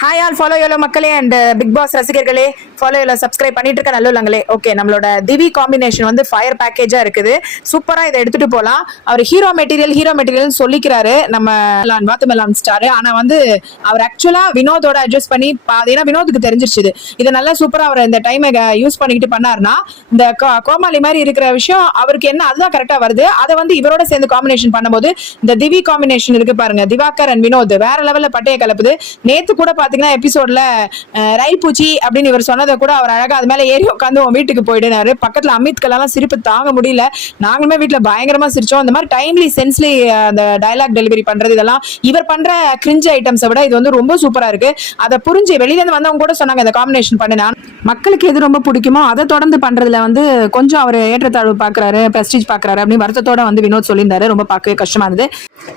Hi all follow Yolo மக்களே and Bigg Boss ரசிகர்களே, follow Yolo subscribe பண்ணிட்டு இருக்க நல்லங்களே. ஓகே, நம்மளோட திவி காம்பினேஷன் வந்து ஃபயர் பேக்கேஜா இருக்குது. சூப்பரா இதை எடுத்துட்டு போலாம். அவர் ஹீரோ மெட்டீரியல் சொல்லிக்கிறாரு நம்ம வாத்துமெல்லாம் ஸ்டார். ஆனா வந்து அவர் ஆக்சுவலா வினோதோட அட்ஜஸ்ட் பண்ணி ஏன்னா வினோதுக்கு தெரிஞ்சிருச்சு இதை நல்லா சூப்பரா அவர் இந்த டைமை யூஸ் பண்ணிக்கிட்டு பண்ணாருன்னா இந்த கோமாளி மாதிரி இருக்கிற விஷயம் அவருக்கு என்ன அதுதான் கரெக்டா வருது. அதை வந்து இவரோட சேர்ந்து காம்பினேஷன் பண்ணும்போது இந்த திவி காம்பினேஷன் இருக்கு பாருங்க, திவாகர் அண்ட் வினோத் வேற லெவல்ல பட்டைய கலப்புது. நேத்து கூட பாத்தீங்கன்னா எபிசோட்ல ரயில் பூச்சி அப்படின்னு இவர் சொன்னதை கூட அவர் அழகா அது மேல ஏறி உட்காந்து உன் வீட்டுக்கு போயிடுனாரு. பக்கத்துல அமித்கெல்லாம் சிரிப்பு தாங்க முடியல. நாங்களுமே வீட்டுல பயங்கரமா சிரிச்சோம். இந்த மாதிரி டைம்லி சென்ஸ்லி அந்த டயலாக் டெலிவரி பண்றது இதெல்லாம் இவர் பண்ற கிரிஞ்ச் ஐட்டம்ஸை விட இது வந்து ரொம்ப சூப்பரா இருக்கு. அதை புரிஞ்சு வெளியில இருந்து வந்தவங்க கூட சொன்னாங்க இந்த காம்பினேஷன் பண்ணினா மக்களுக்கு எது ரொம்ப பிடிக்குமோ அதை தொடர்ந்து பண்றதுல வந்து கொஞ்சம் அவர் ஏற்றத்தாழ்வு பாக்குறாரு, பிரஸ்டீஜ் பாக்குறாரு அப்படின்னு வருத்தத்தோட வந்து வினோத் சொல்லியிருந்தாரு. ரொம்ப பார்க்கவே கஷ்டமா இருந்தது.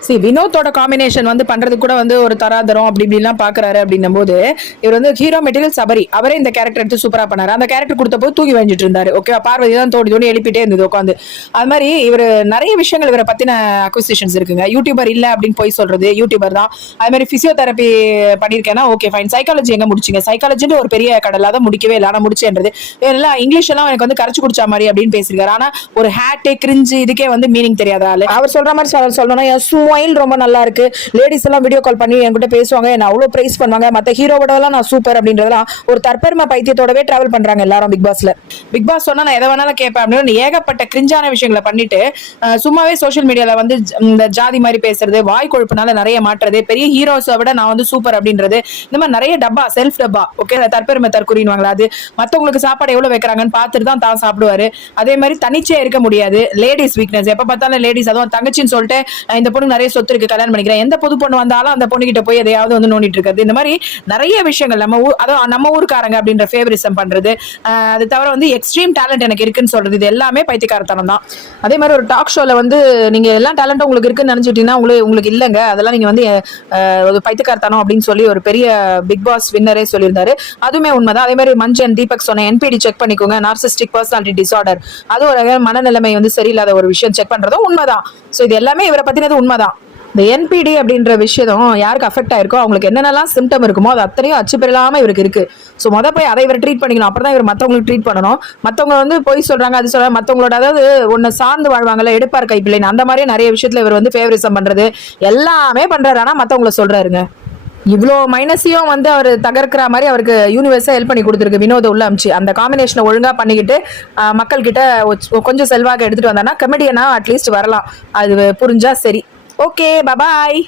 சரி, வினோத்தோட காம்பினேஷன் வந்து பண்றது கூட வந்து ஒரு தராதரம் அப்படி இப்படிலாம் பாக்குறாரு அப்படின்னும் போது இவர் வந்து ஹீரோ மெட்டீரியல் சபரி அவரே இந்த கேரக்டர் எடுத்து சூப்பரா பண்ணாரு. அந்த கேரக்டர் கொடுத்த போது தூக்கி வாங்கிட்டு இருந்தாரு. ஓகே, பார்வதி தான் தோடி எழுப்பிட்டே இருந்தது உட்காந்து. அது மாதிரி இவர் நிறைய விஷயங்கள் இவரை பத்தின அக்விசிஷன்ஸ் இருக்குங்க. யூடியூபர் இல்ல அப்படின்னு போய் சொல்றது, யூடியூபர் தான். அது மாதிரி பிசியோதெரபி பண்ணிருக்கேன்னா ஓகே ஃபைன். சைக்காலஜி எங்க முடிச்சிங்க? சைக்காலஜின்னு ஒரு பெரிய கடல் அதை முடிக்கவே இல்லை. ஆனா முடிச்சேன்றது எல்லாம் இங்கிலீஷ் எல்லாம் எனக்கு வந்து கரைச்சு குடிச்சா மாதிரி அப்படின்னு பேசிருக்காரு. ஆனா ஒரு ஹேட்டு கிரிஞ்சு இதுக்கே வந்து மீனிங் தெரியாத ஆளு. அவர் சொல்ற மாதிரி சொல்லணும்னா ஸ்மைல் ரொம்ப நல்லா இருக்கு. லேடிஸ் எல்லாம் வீடியோ கால் பண்ணி என்கிட்ட பேசுவாங்க, என்ன அவ்வளவு பிரைஸ் பண்ணுவாங்க. மத்த ஹீரோவோட எல்லாம் நான் சூப்பர் அப்படின்றதெல்லாம் ஒரு தற்பெருமை பைத்தியத்தோடவே டிராவல் பண்றாங்க எல்லாரும் பிக் பாஸ்ல. பிக் பாஸ் சொன்னா நான் எதை வேணாலும் கேட்பேன் அப்படின்னு ஏகப்பட்ட கிரிஞ்சான விஷயங்களை பண்ணிட்டு சும்மாவே சோசியல் மீடியால வந்து இந்த ஜாதி மாதிரி பேசுறது, வாய் கொழுப்புனால நிறைய மாற்றுறது, பெரிய ஹீரோஸை விட நான் வந்து சூப்பர் அப்படின்றது, இந்த மாதிரி நிறைய டப்பா செல்ஃப் டப்பா. ஓகே, தற்பெருமை தற்கொறின்வாங்களா, அது மத்தவங்களுக்கு சாப்பாடு எவ்வளவு வைக்கிறாங்கன்னு பார்த்துட்டு தான் தான் சாப்பிடுவாரு. அதே மாதிரி தனிச்சே இருக்க முடியாது. லேடிஸ் வீக்னஸ் எப்ப பார்த்தாலும் லேடிஸ், அதுவும் தங்கச்சின்னு சொல்லிட்டு இந்த பொண்ணு நிறைய சொத்து இருக்கு கல்யாணம் பண்ணிக்கிறேன், எந்த புது பொண்ணு வந்தாலும் அந்த பொண்ணு கிட்ட போய் எதையாவது வந்து நோண்டிட்டு இருக்கிறது. இந்த மாதிரி நிறைய விஷயங்கள் நம்ம ஊருக்காரங்க அப்படின்ற ஃபேவரிசம் பண்றது, அது தவிர வந்து எக்ஸ்ட்ரீம் டேலண்ட் எனக்கு இருக்குன்னு சொல்றது, இது எல்லாமே பைத்தியக்காரத்தனம் தான். அதே மாதிரி ஒரு டாக் ஷோல வந்து நீங்க எல்லா டேலண்டும் உங்களுக்கு இருக்குன்னு நினைச்சிட்டீங்கன்னா உங்களுக்கு இல்லைங்க, அதெல்லாம் நீங்க வந்து பைத்தியக்காரத்தனம் அப்படின்னு சொல்லி ஒரு பெரிய பிக் பாஸ் வின்னரே சொல்லியிருந்தாரு. அதுவுமே உண்மைதான். அதே மாதிரி மஞ்சன் தீபக் சொன்ன என்பிடி செக் பண்ணிக்கோங்க, நார்சிஸ்டிக் பர்சனாலிட்டி டிசார்டர், அது ஒரு மனநிலைமை வந்து சரியில்லாத ஒரு விஷயம் செக் பண்றதும் உண்மைதான். சோ இது எல்லாமே இவரை பத்தினது உண்மைதான். இந்த என்பிடி அப்படின்ற விஷயம் யாருக்கு அஃபெக்ட் ஆயிருக்கோ அவங்களுக்கு என்னென்னலாம் சிம்டம் இருக்குமோ அது அத்தனையும் அச்சு பெறலாம இவருக்கு இருக்கு. ஸோ போய் அதை இவர் ட்ரீட் பண்ணிக்கணும். அப்புறம் இவர் மற்றவங்களுக்கு ட்ரீட் பண்ணணும். மற்றவங்க வந்து போய் சொல்றாங்க, அது சொல்றாங்க, மற்றவங்களோட அதாவது ஒன்னு சார்ந்து வாழ்வாங்கல்ல, எடுப்பார் கைப்பிள்ளைன்னு, அந்த மாதிரியே நிறைய விஷயத்துல இவர் வந்து ஃபேவரிசம் பண்றது எல்லாமே பண்றாரு. ஆனா மற்றவங்களை சொல்றாருங்க. இவ்வளோ மைனஸையும் வந்து அவர் தகர்க்கிற மாதிரி அவருக்கு யூனிவர்ஸா ஹெல்ப் பண்ணி கொடுத்துருக்கு வினோத உள்ள அமிச்சு. அந்த காம்பினேஷனை ஒழுங்கா பண்ணிக்கிட்டு மக்கள் கிட்ட கொஞ்சம் செல்வாக எடுத்துட்டு வந்தானா கமெடியனா அட்லீஸ்ட் வரலாம். அது புரிஞ்சா சரி. ஓகே, பாய்.